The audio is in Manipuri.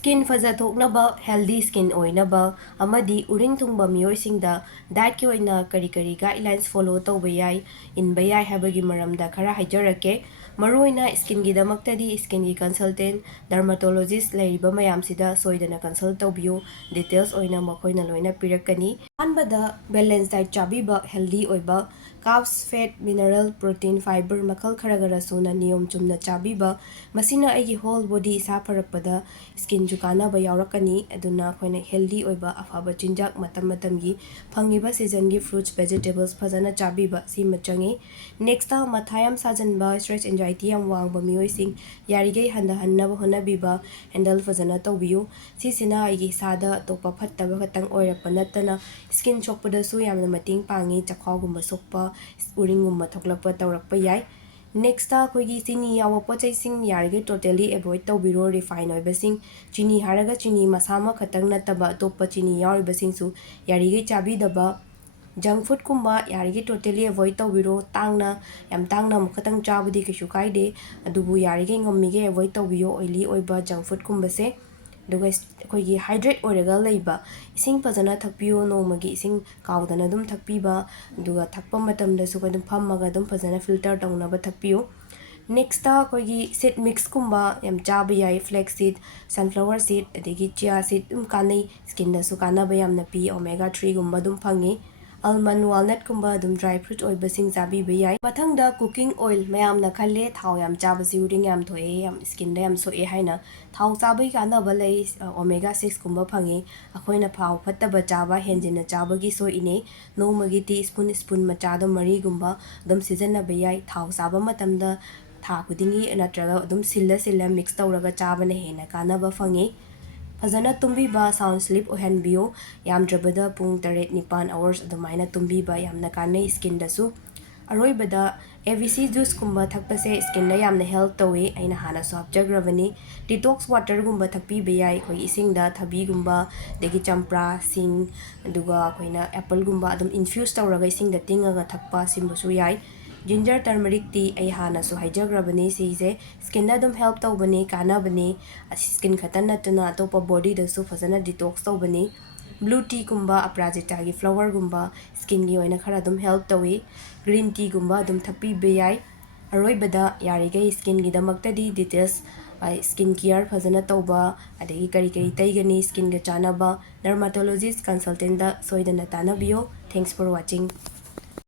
Skin phajathoknaba, healthy skin oinaba, amadi uring thungba miyoisingda diet ki oina kari guidelines follow tauba yai, inba yai habagi maramda khara haijarake. Maruoina skin gi damaktadi skin gi consultant dermatologist lairiba mayamsida soidana consult taubiyo, details oina makoina loina pirakani. Anbada balance diet chabiba healthy oiba, carbs, fat, mineral, protein, fiber makhal khara suna niyom chumna chabiba, masina aigi whole body isa parakpada skin ju kanaba yaurakani, aduna khoina healthy oiba afaba chinjak matam gi phangiba season gi fruits vegetables phajana chabiba si machangi. Next ta mathayam sajanba stress anxiety yam wangba miyoising yarigei hannaba honabiba handle phajana taubiyo, sisina aigi sada topa phattaba khatang oirappa nattana skin sokpada su yamna mating pangi, chakhawgumba sokpa uringumba thoklakpa taurakpa yai. Next ta koigi chini yawa pochaising yarige totally avoid taubiro, refine oibasing chini haraga chini masama khatang nattaba topa chini yauribasing su yarige chabidaba. Junk food kumba yarige totally avoid taubiro, yam tangna mukhatang chabadi kishu kaide, adubu yarige ngommige avoid taubiyo oily oiba junk food kumbase. Duga koigi hydrate oraga leiba ising pajana thakpiyo, nomagi ising kaudana dum thakpiba, duga thakpa matamda su kadum phammaga dum pajana filter taunaba thakpiyo. Next ta koigi seed mix kumba yam chaba yai, flax seed, sunflower seed, adegi chia seed dum kanai, skin da su kanaba yamna pi, omega 3 gumba dum phangi. Almond, walnut kumba dum dry fruit oibasing chabiba yai. Mathangda cooking oil mayamna khalle thau yam chabasi uring yam thoe, yam skin da yam soe haina thau chabai kanaba lei, omega 6 kumba phangi. Akhoina phau phattaba chaba henjina chabagi so ine, nomagi teaspoon machado mari gumba dum sijanaba yai. Thau chaba matamda tha kudingi natraga dum silla mix tauraga chabana hena kanaba phangi. Fazana tumbiba, sound sleep ohanbiyo, yamdrabada pung 8-9 hours adumaina tumbiba yamna kanai skin dasu. Aroibada AVC juice kumba thakpase skin da yamna health tawe, aina hana so hapjagrabani. Detox water gumba thakpiba yai, khoi ising da thabi gumba degi champra sing duga khoina apple gumba adum infuse tauraga ising da tingaga thakpa simbusu yai. Ginger turmeric tea ai hana so haijagrabani, size skin da dum help taubani kanabani, skin khatan natuna atopa body da su fazana detox taubani. Blue tea kumba aprajita gi flower gumba skin gi oina khara dum help tawi, green tea gumba dum thakpiba yai. Aroibada yarige skin gi damaktadi details skin care fazana tauba, adegi kari taigani skin ga chanaba dermatologist consultant da soidana tanabiyo. Thanks for watching.